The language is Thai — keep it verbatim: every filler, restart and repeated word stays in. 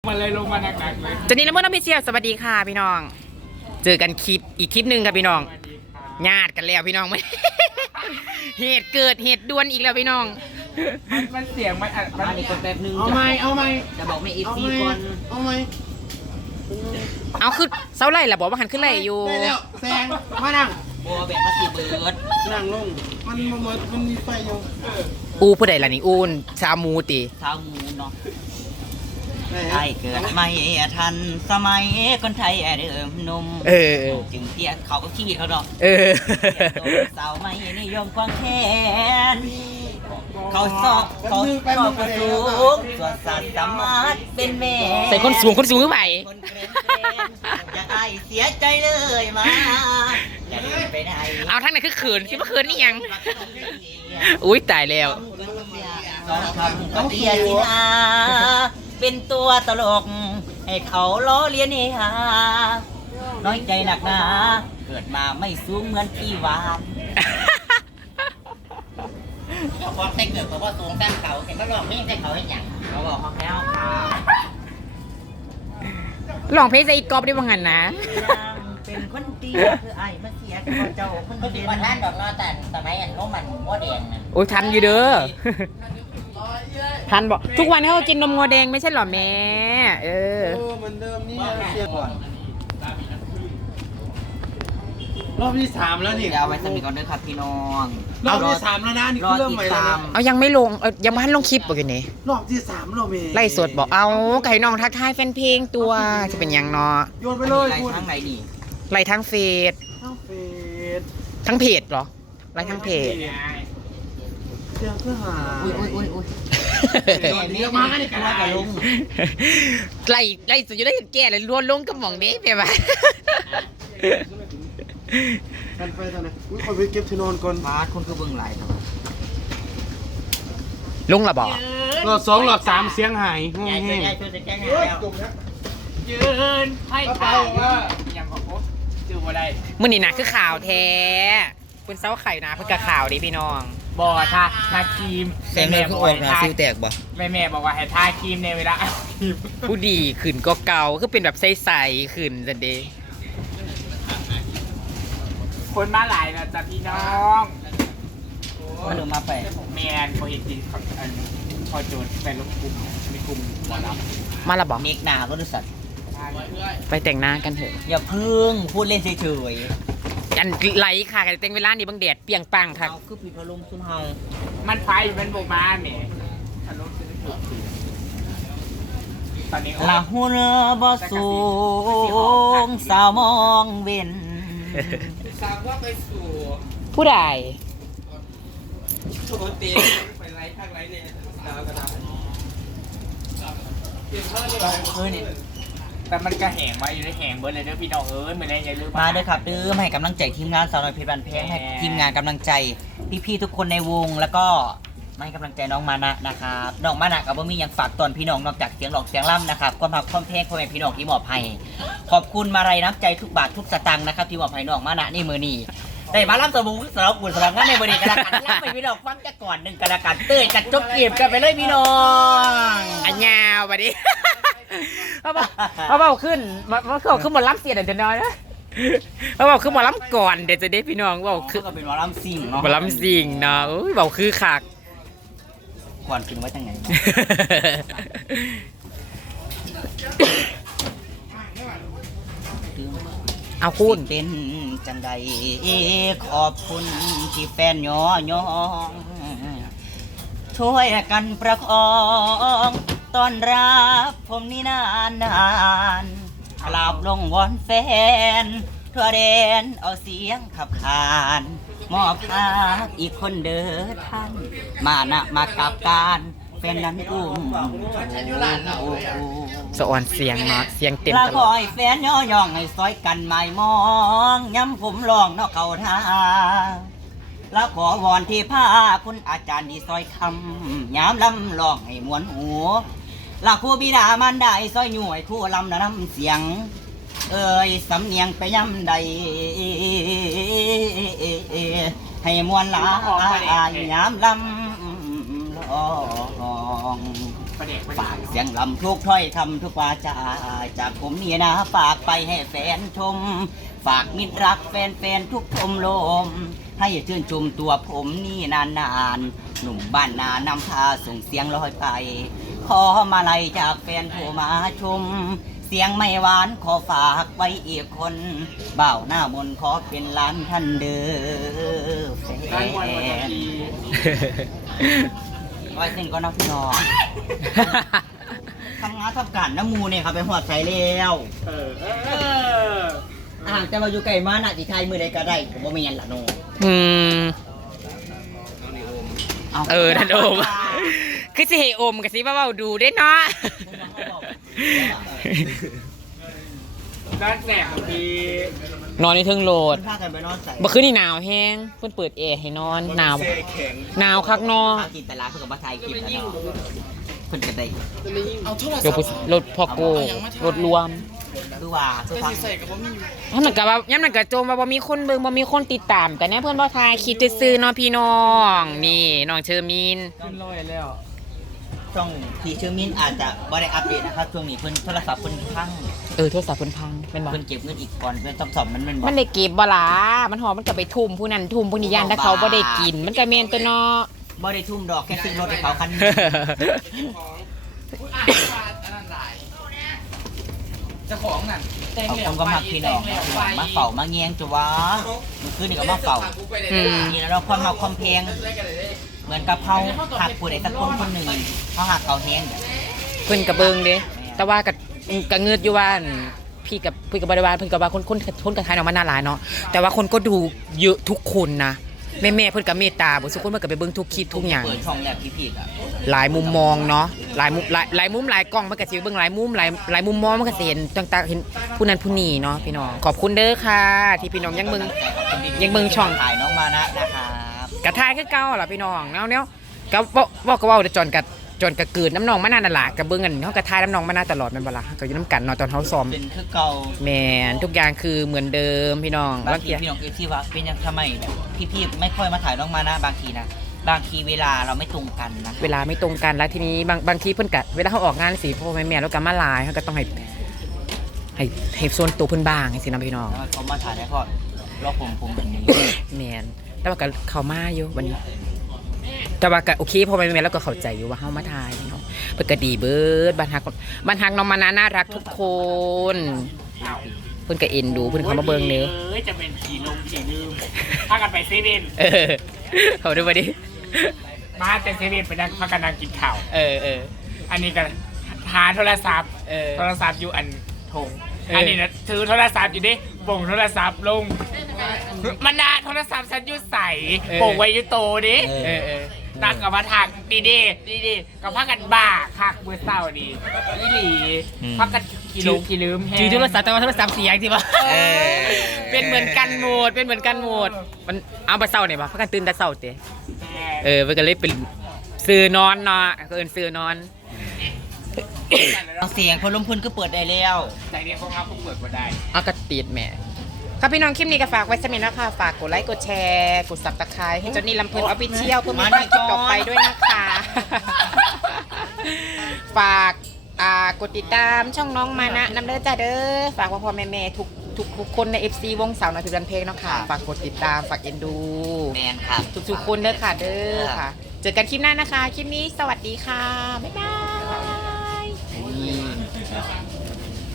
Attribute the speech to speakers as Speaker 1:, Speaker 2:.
Speaker 1: มันเลยลงมาหนักๆเลย
Speaker 2: จนี้แล้วเมื่อน้องพี่เชียสวัสดีค่ะพี่น้องเจอกันคลิปอีกคลิปหนึ่งครับพี่น้องญาติกันแล้วพี่น้องไม่ เหตุเกิดเหตุด่วนอีกแล้วพี่น้อง
Speaker 1: มันเสียงมันอัดมันอีกคนแป๊บนึง
Speaker 3: เอาไหมเอาไหม
Speaker 1: จะบอกไม่อีซี่ก่อน
Speaker 3: เอาไหม
Speaker 2: เอาคือเสาไล่ละบอกว่าหันขึ้นไล่อยู่
Speaker 3: ได้แล้วแซงมานั่ง
Speaker 1: โบแบบมาสีเบิร์ด
Speaker 3: นั่งลงมันมันมันมีไฟอยู่
Speaker 2: อูผู้ใดล่ะนี่อูนชามูติ
Speaker 1: ชาวมูเนาะไอ้เกิดไม่ทันสมัยคนไทยเดิมนุ่ม
Speaker 2: เออ
Speaker 1: จึงเตี้ยเขาก็ขี้เขาเนาะ
Speaker 2: เออ
Speaker 1: สาวไม่นิยมควงแขนเขาสอบเขาสอบกระสูงส่วนสัตว์สามารถเป็นแม่
Speaker 2: ใส่คนสูงคนสูงขึ้นไป
Speaker 1: คนเกรงเกรงอยากไอ้เสียใจเลยมาอย่าเดินไปไหน
Speaker 2: เอาทั้งนั้นคือเขินคิดว่าเขินนี่ยังอุ้ยตายแล้ว
Speaker 1: สองคำก็เตี้ยสินะเป็นตัวตลกให้เขาล้อเลียนเฮฮาน้อยใจหนักหนาเกิดมาไม่สูงเหมือนพี่วานพอแต่เกิดเพราะว่าสูงแต้มเขาเห็นก็ลองไม่ใช่เขาให้หยังเขาบอกเขาแค่เอาขา
Speaker 2: ลองเพลงใส่อีกกอบได้บ้างกันนะ
Speaker 1: เป็นคนดีคือไอ้มาเสียกับเจ้าคนเดียวมันท่านดอกนอแต่สมัยอันโน้มันโมเดล
Speaker 2: โอ้ยทันอยู่เด้อทันบอกทุกวันเขากินนมงัวแดงไม่ใช่หรอแม่เออ
Speaker 3: เหมือนเดิมนี่เสียก่อนรอบที่สามแล้วนี่
Speaker 1: เอาไว้สมิก่อนด้วยครับพี่น้อง
Speaker 3: รอบที่สามแล้วนะนี่คือเริ่มใหม่แล้ว
Speaker 2: เอายังไม่ลงเออยังไม่ทันลงคลิปบอกอยู่นี่
Speaker 3: รอบที่สามเราเมย์
Speaker 2: ไล่สดบอกเอาไก่น้องทักทายแฟนเพลงตัวจะเป็นยังเนาะ
Speaker 3: โยนไปเลย
Speaker 1: ไล่ทั้งไหนดี
Speaker 2: ไล่ทั้งเฟซ
Speaker 3: ทั้งเฟซ
Speaker 2: ทั้งเพจเหรอไล่ทั้งเพจ
Speaker 3: เสียงคือหา
Speaker 1: อุ้ยอุ้ยอุ้ยอุ้ย
Speaker 3: เยอะมากนี่กัน
Speaker 1: กับลุง
Speaker 2: ไล่ไล่สุดจะได้แก่เลยล้วนลงกับหม่องเด้ไปบ้า
Speaker 3: กันไปตอนไหนอุ้ยคอยไปเก็บที่นอนก่อน
Speaker 1: มาคนคือเบื้องไหลครับ
Speaker 2: ลุงละบอก
Speaker 3: หลอดสองหลอดสามเสียงหาย
Speaker 1: ใหญ่ใหญ่ช่วยจะแก้งแล้วยืนให้ทายอย่างของผมจื้อว่าได้
Speaker 2: มื่อนี่นะคือข่าวแท้คุณเซ้าไข่นะเพื่อกระข่าวดิพี่น้อง
Speaker 1: บอทาทาครีม
Speaker 2: แม่แม่บอกว่าฟิวแตกบ่
Speaker 1: แม่แม่บอกว่าให้ทาครีมในเวลา
Speaker 2: ผู้ดีขึ้นก็เก่าคือเป็นแบบใสๆขึ้นจันเด
Speaker 1: คนมาหลายนะจ๊ะพี่น้องมาดูมาไปแมนพอเห็นจริงพอโจทย์เป็นลูกกลุ่มมีกลุ่มหัวรับ
Speaker 2: มาละบอก
Speaker 1: เนกหนาก็ดูสัตว์
Speaker 2: ไปแต่งหน้ากันเถอะ
Speaker 1: อย่าพึ่งพูดเล่นเฉย
Speaker 2: ๆอันไหลค่ะกันแต่งเวลานี้บางแดดเปียงปังค่ะ
Speaker 1: เอาคือปีพลุมซุ้มเฮามันไฟมันโบมาเนี่ยตอนนี้ละหัวบ่สูงสาวมองเว้นสาวว่าไปสู่
Speaker 2: ผู้ใด
Speaker 1: ปกติไปไล่ทางไล่เนี่ยดาวกระดาษเออเนี่ยแต่มันก็แหงไว้อยู่ในแหงเบิร์ดเลยเด้อพี่น้องเอ้ยเหมือนอย่าลืมมาเด้อครับเด้อให้กำลังใจทีมงานสาวน้อยเพชรบันเพงให้ทีมงานกำลังใจพี่ๆทุกคนในวงแล้วก็ให้กำลังใจน้องมานะนะครับน้องมานะกับว่ามีอย่างฝากตอนพี่น้องนอกจากเสียงหลอกเสียงล่ำนะครับความหักความเพลงพ่อแม่พี่น้องที่มอบให้ขอบคุณมาลัยน้ำใจทุกบาททุกสตางค์นะครับที่มอบให้น้องมานะนี่มือนี่แต่มาล่ำสมุนสำหรับบุญสำหรับงานในมือนี่กระดาษล่ำไปพี่น้องฟังจะก่อนหนึ่งกระดาษเต้ยจัดจบเก็บกันไปเลยพี่น้อง
Speaker 2: อันยาวไปดิเขาบอกเขาบอกขึ้นมันเขาขึ้นมาล้ำเสียเดี๋ยวน้อยนะเขาบอกขึ้นมาล้ำก่อนเดี๋ยวจะได้พี่น้องบอก
Speaker 1: คือเป็นมาล้ำซิ่งเนาะ
Speaker 2: มาล้ำซิ่งเนาะบอกคือขาก
Speaker 1: ก่อนขึ้นไว้จังไง
Speaker 2: เอาคุณ
Speaker 1: เป็นจังใดขอบคุณที่แฟนย่อยองช่วยกันประคองตอนรับผมนี่นานนานกราบลงวอนแฟนทั่วแดนเอาเสียงขับขานมอบภาคอีกคนเดินท่านมานะมากับการแฟนนั้นอุ้ม
Speaker 2: สะอ่อนเสียงเนาะเสียงเต็มตลอด
Speaker 1: ละคอยแฟนย่อย่องให้ซอยกันไม่มองย้ำผมลองนอกเขาท่าแล้วขอวอนที่ผ้าคุณอาจารย์ดีซอยคำย้ำลำลองให้มวนหูละครูบิดามันได้ซอยหน่วยคู่ลำน้ำเสียงเอ่ยสำเนียงไปย้ำใดให้มวนลาย้ำลำลองฝากเสียงลำทุกถ้อยคำทุกวาจาจากผมนี่นะฝากไปให้แฟนชม ฝากมิตรรักแฟนๆทุกชมลม ให้ชื่นชมตัวผมนี่นานๆหนุ่มบ้านนานำพาส่งเสียงลอยไป ขอมาลัยจากแฟนโทรมาชม เสียงไม่หวานขอฝากไว้อีกคนบ่าวหน้ามนต์ขอเป็นล้านท่านเด้อแฟนไว้สิ่งก็นักพี่น้องทำงานทำการน้ำมูเนี่ยครับไปหัวใจแล้ว
Speaker 3: เออเออ
Speaker 1: อ่างจะมาอยู่ไกลมาหนักอีไทยมือใดก็ได้ผมว่าไม่ยันละโน
Speaker 2: อืม
Speaker 1: า
Speaker 2: เออท่านโอม คือสิให้โอมกับสิว่าเว้าดูได้เนาะ
Speaker 3: ด้านแสบของพี่
Speaker 2: นอนในเทิงโหลด
Speaker 1: พากันไปนอนใส่
Speaker 2: บ่คืนนี่หนาวแห้งเพิ่นเปิดแอร์ให้นอนหนาว
Speaker 3: เซ่แข็ง
Speaker 2: หนาวคักเนาะ
Speaker 1: พากินแต่ละเพื่อนกับมาไทยกินแล้วเนาะเพิ่นกันได้
Speaker 2: เดี๋ยวรถพอโกรถรวม
Speaker 1: คือว่าคือฟัง
Speaker 2: ถ้ามันก็ว่าย้ำมันก็โจมว่าบ่มีคนเบิ่งบ่มีคนติดตามกันแน่เพิ่นบ่ทายคิดซื่อๆเนาะพี่น้องนี่น้องเชอร์มีน
Speaker 3: ขึ้นลอยแล้ว
Speaker 1: ช่องที่ชื่อมินอาจจะบ่ได้อัปเดตนะครับช่วงนี้เพิ่นโทรศัพท์เพิ่นพัง
Speaker 2: เออโทรศัพท์เพิ่นพังแม่นบ่
Speaker 1: เพิ่นเก็บเงินอีกก่อนเพิ่นต้องสอบมันแม่นบ่
Speaker 2: มันได้เก็บบ่ล่ะมันหอมมันก็ไปทุ่มผู้นั้นทุ่มผู้นี้ย่านถ้าเขาบ่ได้กิน มันก็แม่นตัวเนาะ
Speaker 1: บ่ได้ทุ่มดอกแค่ซื้อรถให้เขาคันหนึงเอาคนก็มักพี่น้องมาเฝ้ามาแยงจ้ะวะเมื่อคืนนี่ก็มาเฝ้า
Speaker 2: อืม
Speaker 1: นี่แล้วเราความเฮาความเพลงเหมือนกับเฮาหักผู้ใดสักคนคนหนึ่งเฮาหักเขาแฮง
Speaker 2: เพิ่นก็เบิ่งเด้แต่ว่าก็ก็เงือดอยู่ว่าอั่นพี่กับพี่กับบริวารเพิ่นก็ว่าคนคนคนกับทายออกมาน่าหลายเนาะแต่ว่าคนก็ดูเยอะทุกคนนะแม่ๆเพิ่นก็เมตตาบ่ทุกคนเพิ่นก็ไปเบิ่งทุกคลิปทุกอย่าง
Speaker 1: เปิดช่องแรกพี่พีกอ่ะ
Speaker 2: หลายมุมมองเนาะหลายมุมหลายหลายมุมหลายกล้องมันก็สิเบิ่งหลายมุมหลายหลายมุมมองมันก็สิเห็นต่างๆเห็นผู้นั้นผู้นี้เนาะพี่น้องขอบคุณเด้อค่ะ ที่พี่น้องยังเบิ่ง ยังเบิ่งช่อง
Speaker 1: ถ่ายน้องมานะนะครับ
Speaker 2: กระทายคือเก่าล่ะพี่น้องแนวแนวก็เว้าเว้าก็เว้าแต่จอนกับจอนกับเกิดน้ำนองมานานนั่นล่ะก็เบิ่งกันเฮากระทายน้ำนองมานาตลอดแม่นบ่ล่ะก็อยู่น้ำกันเนาะตอนเฮาซ้อม
Speaker 1: เป็นคือเก่า
Speaker 2: แม่นทุกอย่างคือเหมือนเดิมพี่น้อง
Speaker 1: บา
Speaker 2: บาง ง
Speaker 1: ที
Speaker 2: ที
Speaker 1: พี่น้องเอฟซีว่าเป็นยังทำไมแบบพี่ๆไม่ค่อยมาถ่ายน้องมานะบางทีนะบางทีเวลาเราไม่ตรงกันนะ
Speaker 2: เวลาไม่ตรงกันแล้วทีนี้บางบางทีเพิ่นก็เวลาเขาออกงานสิพ่อแม่แม่แล้วก็มาหลายเขาก็ต้องให้ให้ให้ส่วนตัวเพิ่นบ้างจังซี่นะพี่น้อง
Speaker 1: แล้วเขามาถ่ายได้เพราะเราผมผมแบบนี้
Speaker 2: แม่นแต่ว่าก็เข้ามาอยู่วันนี้ แต่ว่าก็โอเคพ่อแม่แม่แล้วก็เข้าใจอยู่ว่าเฮามาถ่ายพี่น้องเพิ่นก็ดีเบิดบ้านฮักบ้านฮักน้องมานาน่ารักทุกคนเพิ่นก็เอ็นดูเพิ่นเข้ามาเบิ่งเด้
Speaker 3: เอ้ยจะเป็นผีลมผีลืมพากันไปเซเว่น
Speaker 2: เออเขาดูบ่ดิ
Speaker 3: มาแต่เซเว่นไปนั่งพากันนั่งกินข้าว
Speaker 2: เออเออ
Speaker 3: อันนี้ก็หาโทรศัพท์
Speaker 2: เออ
Speaker 3: โทรศัพท์อยู่อันทง
Speaker 2: เอออั
Speaker 3: อันนี้นะถือโทรศัพท์อยู่ดิบ่งโทรศัพท์ลงมันนาโทรศัพท์ฉันอยู่ใส่บ่งไว้อยู่โตดิ
Speaker 2: เออเออ
Speaker 3: ตั้งกับมาถักดีดีดีดีกับพักกันบ้าคักมือเศร้าดีอีหลีพักกันขี้ลืมขี้ลืมแฮง
Speaker 2: ชื่อโทรศัพท์แต่ว่าโทรศัพท์เสียงที่บ่
Speaker 1: เออ
Speaker 2: เป็นเหมือนกันหมดเป็นเหมือนกันหมดมันเอาไปเศร้าเนี่ยบ่พักกันตื่นแต่เศร้าเตะเออมันก็เลยเป็นซื้อนอนเนาะก็เอิ้นซื้อนอน
Speaker 1: เสียงพอลมพุนก็เปิดได้แล้ว
Speaker 3: แต่เนี่ยพวกเขาคงเปิดมาได้
Speaker 2: เอากระติดแหม่ครับพี่น้องคลิปนี้ก็ฝากไว้สมิธนะคะฝากกดไลค์กดแชร์กดซับสไครต์ให้จอนนี่ลำเพลินออฟฟิเชียลเพื่อมีคลิปต่อไปด้วยนะคะ ฝากอ่ากดติดตามช่องน้องมานะนำเด้อจ้าเด้อฝากพ่อพ่อแม่แม่ทุกทุกทุกคนใน เอฟ ซี วงสาวนาทีรันเพลงเนาะค่ะฝากกดติดตามฝากเอ็นดู
Speaker 1: แมนครับ
Speaker 2: ทุกๆคนเด้อค่ะเด้อค่ะ เจอกันคลิปหน้านะคะ คลิปนี้สวัสดีค่ะ บ๊ายบาย
Speaker 1: นี่